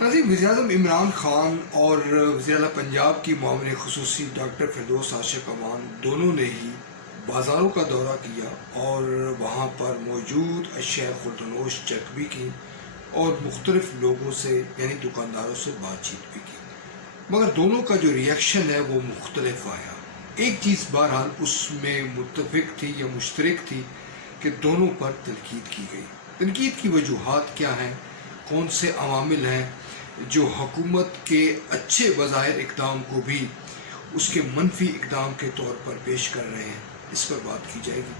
ناظرین، وزیراعظم عمران خان اور وزیر اعلیٰ پنجاب کی معاون خصوصی ڈاکٹر فردوس عاشق امان دونوں نے ہی بازاروں کا دورہ کیا اور وہاں پر موجود اشیاء خوردنوش چیک بھی کی اور مختلف لوگوں سے یعنی دکانداروں سے بات چیت بھی کی، مگر دونوں کا جو ریئیکشن ہے وہ مختلف آیا۔ ایک چیز بہرحال اس میں متفق تھی یا مشترک تھی کہ دونوں پر تنقید کی گئی۔ تنقید کی وجوہات کیا ہیں، کون سے عوامل ہیں جو حکومت کے اچھے بظاہر اقدام کو بھی اس کے منفی اقدام کے طور پر پیش کر رہے ہیں، اس پر بات کی جائے گی۔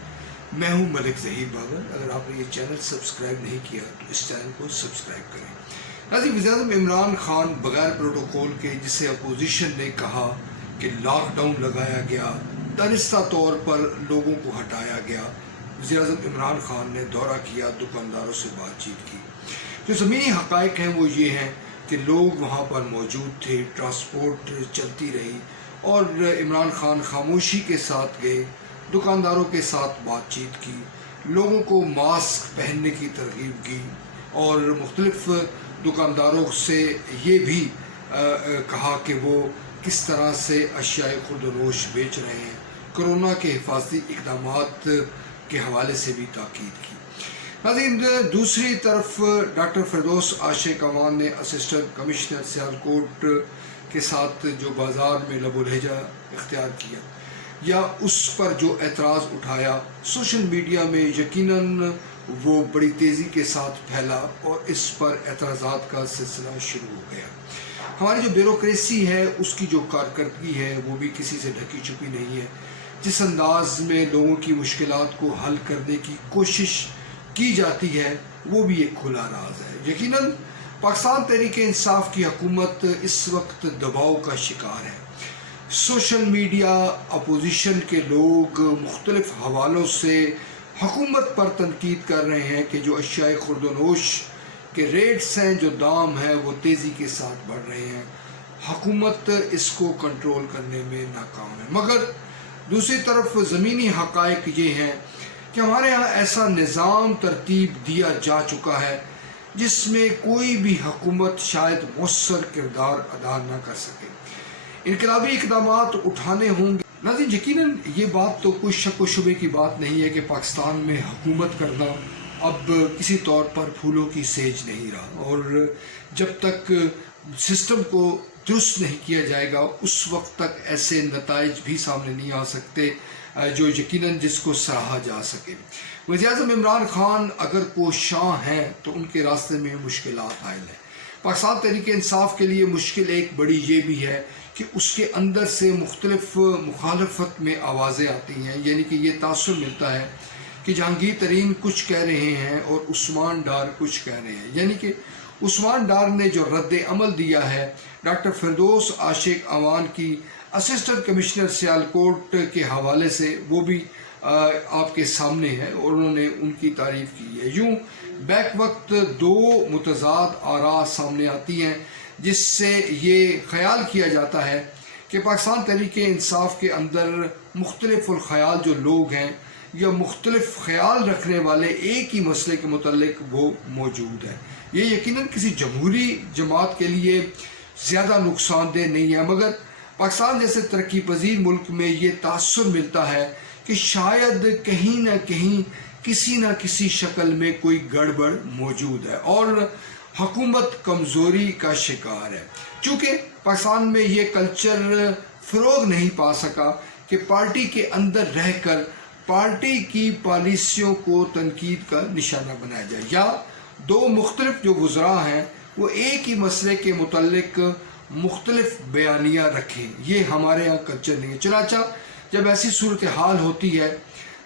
میں ہوں ملک ظہیر بابر۔ اگر آپ نے یہ چینل سبسکرائب نہیں کیا تو اس چینل کو سبسکرائب کریں۔ ناظرین، وزیراعظم عمران خان بغیر پروٹوکول کے، جسے اپوزیشن نے کہا کہ لاک ڈاؤن لگایا گیا، دانستہ طور پر لوگوں کو ہٹایا گیا، وزیراعظم عمران خان نے دورہ کیا، دکانداروں سے بات چیت کی۔ جو زمینی حقائق ہیں وہ یہ ہیں کہ لوگ وہاں پر موجود تھے، ٹرانسپورٹ چلتی رہی اور عمران خان خاموشی کے ساتھ گئے، دکانداروں کے ساتھ بات چیت کی، لوگوں کو ماسک پہننے کی ترغیب کی اور مختلف دکانداروں سے یہ بھی کہا کہ وہ کس طرح سے اشیاء خوردنوش بیچ رہے ہیں، کرونا کے حفاظتی اقدامات کے حوالے سے بھی تاکید کی۔ ناظرین، دوسری طرف ڈاکٹر فردوس عاشق امان نے اسسٹنٹ کمشنر سیالکوٹ کے ساتھ جو بازار میں لب و لہجہ اختیار کیا یا اس پر جو اعتراض اٹھایا، سوشل میڈیا میں یقیناً وہ بڑی تیزی کے ساتھ پھیلا اور اس پر اعتراضات کا سلسلہ شروع ہو گیا۔ ہماری جو بیوروکریسی ہے اس کی جو کارکردگی ہے وہ بھی کسی سے ڈھکی چھپی نہیں ہے۔ جس انداز میں لوگوں کی مشکلات کو حل کرنے کی کوشش کی جاتی ہے وہ بھی ایک کھلا راز ہے۔ یقیناً پاکستان تحریک انصاف کی حکومت اس وقت دباؤ کا شکار ہے۔ سوشل میڈیا، اپوزیشن کے لوگ مختلف حوالوں سے حکومت پر تنقید کر رہے ہیں کہ جو اشیاء خوردنوش کے ریٹس ہیں، جو دام ہیں، وہ تیزی کے ساتھ بڑھ رہے ہیں۔ حکومت اس کو کنٹرول کرنے میں ناکام ہے، مگر دوسری طرف زمینی حقائق یہ ہیں کہ ہمارے ہاں ایسا نظام ترتیب دیا جا چکا ہے جس میں کوئی بھی حکومت شاید مؤثر کردار ادا نہ کر سکے۔ انقلابی اقدامات اٹھانے ہوں گے۔ ناظرین، یقیناً یہ بات تو کوئی شک و شبے کی بات نہیں ہے کہ پاکستان میں حکومت کرنا اب کسی طور پر پھولوں کی سیج نہیں رہا، اور جب تک سسٹم کو درست نہیں کیا جائے گا اس وقت تک ایسے نتائج بھی سامنے نہیں آ سکتے جو یقیناً جس کو سراہا جا سکے۔ وزیراعظم عمران خان اگر کوشاں ہیں تو ان کے راستے میں مشکلات حائل ہیں۔ پاکستان تحریک انصاف کے لیے مشکل ایک بڑی یہ بھی ہے کہ اس کے اندر سے مختلف مخالفت میں آوازیں آتی ہیں، یعنی کہ یہ تاثر ملتا ہے کہ جہانگیر ترین کچھ کہہ رہے ہیں اور عثمان ڈار کچھ کہہ رہے ہیں، یعنی کہ عثمان ڈار نے جو رد عمل دیا ہے ڈاکٹر فردوس عاشق امان کی اسسٹنٹ کمشنر سیالکوٹ کے حوالے سے، وہ بھی آپ کے سامنے ہے اور انہوں نے ان کی تعریف کی ہے۔ یوں بیک وقت دو متضاد آراء سامنے آتی ہیں جس سے یہ خیال کیا جاتا ہے کہ پاکستان تحریک انصاف کے اندر مختلف الخیال جو لوگ ہیں یا مختلف خیال رکھنے والے ایک ہی مسئلے کے متعلق وہ موجود ہے۔ یہ یقیناً کسی جمہوری جماعت کے لیے زیادہ نقصان دہ نہیں ہے، مگر پاکستان جیسے ترقی پذیر ملک میں یہ تاثر ملتا ہے کہ شاید کہیں نہ کہیں کسی نہ کسی شکل میں کوئی گڑبڑ موجود ہے اور حکومت کمزوری کا شکار ہے۔ چونکہ پاکستان میں یہ کلچر فروغ نہیں پا سکا کہ پارٹی کے اندر رہ کر پارٹی کی پالیسیوں کو تنقید کا نشانہ بنایا جائے، یا دو مختلف جو وزراء ہیں وہ ایک ہی مسئلے کے متعلق مختلف بیانیہ رکھیں۔ یہ ہمارے یہاں کلچر نہیں ہے۔ چنانچہ جب ایسی صورتحال ہوتی ہے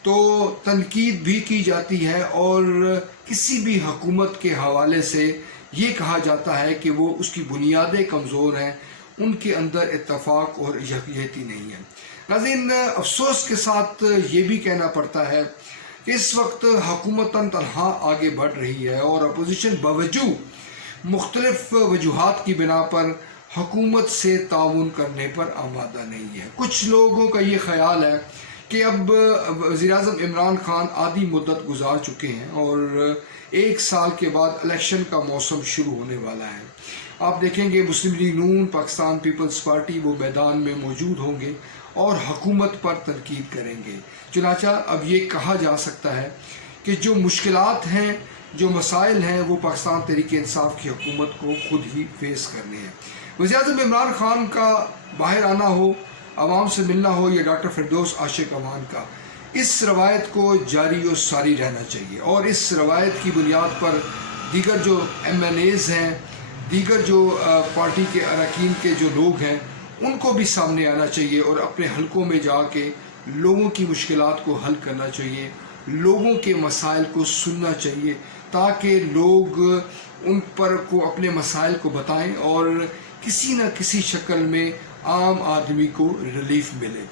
تو تنقید بھی کی جاتی ہے اور کسی بھی حکومت کے حوالے سے یہ کہا جاتا ہے کہ وہ اس کی بنیادیں کمزور ہیں، ان کے اندر اتفاق اور یکجہتی نہیں ہے۔ ناظرین، افسوس کے ساتھ یہ بھی کہنا پڑتا ہے کہ اس وقت حکومت تنہا آگے بڑھ رہی ہے اور اپوزیشن باوجود مختلف وجوہات کی بنا پر حکومت سے تعاون کرنے پر آمادہ نہیں ہے۔ کچھ لوگوں کا یہ خیال ہے کہ اب وزیر اعظم عمران خان آدھی مدت گزار چکے ہیں اور 1 سال کے بعد الیکشن کا موسم شروع ہونے والا ہے. آپ دیکھیں گے مسلم لیگ نون، پاکستان پیپلز پارٹی وہ میدان میں موجود ہوں گے اور حکومت پر تنقید کریں گے. چنانچہ اب یہ کہا جا سکتا ہے کہ جو مشکلات ہیں، جو مسائل ہیں، وہ پاکستان تحریک انصاف کی حکومت کو خود ہی فیس کرنے ہیں. وزیر اعظم عمران خان کا باہر آنا ہو، عوام سے ملنا ہو، یا ڈاکٹر فردوس عاشق امان کا، اس روایت کو جاری و ساری رہنا چاہیے. اور اس روایت کی بنیاد پر دیگر جو MLAs ہیں، دیگر جو پارٹی کے اراکین کے جو لوگ ہیں، ان کو بھی سامنے آنا چاہیے اور اپنے حلقوں میں جا کے لوگوں کی مشکلات کو حل کرنا چاہیے، لوگوں کے مسائل کو سننا چاہیے، تاکہ لوگ ان پر کو اپنے مسائل کو بتائیں اور کسی نہ کسی شکل میں عام آدمی کو ریلیف ملے.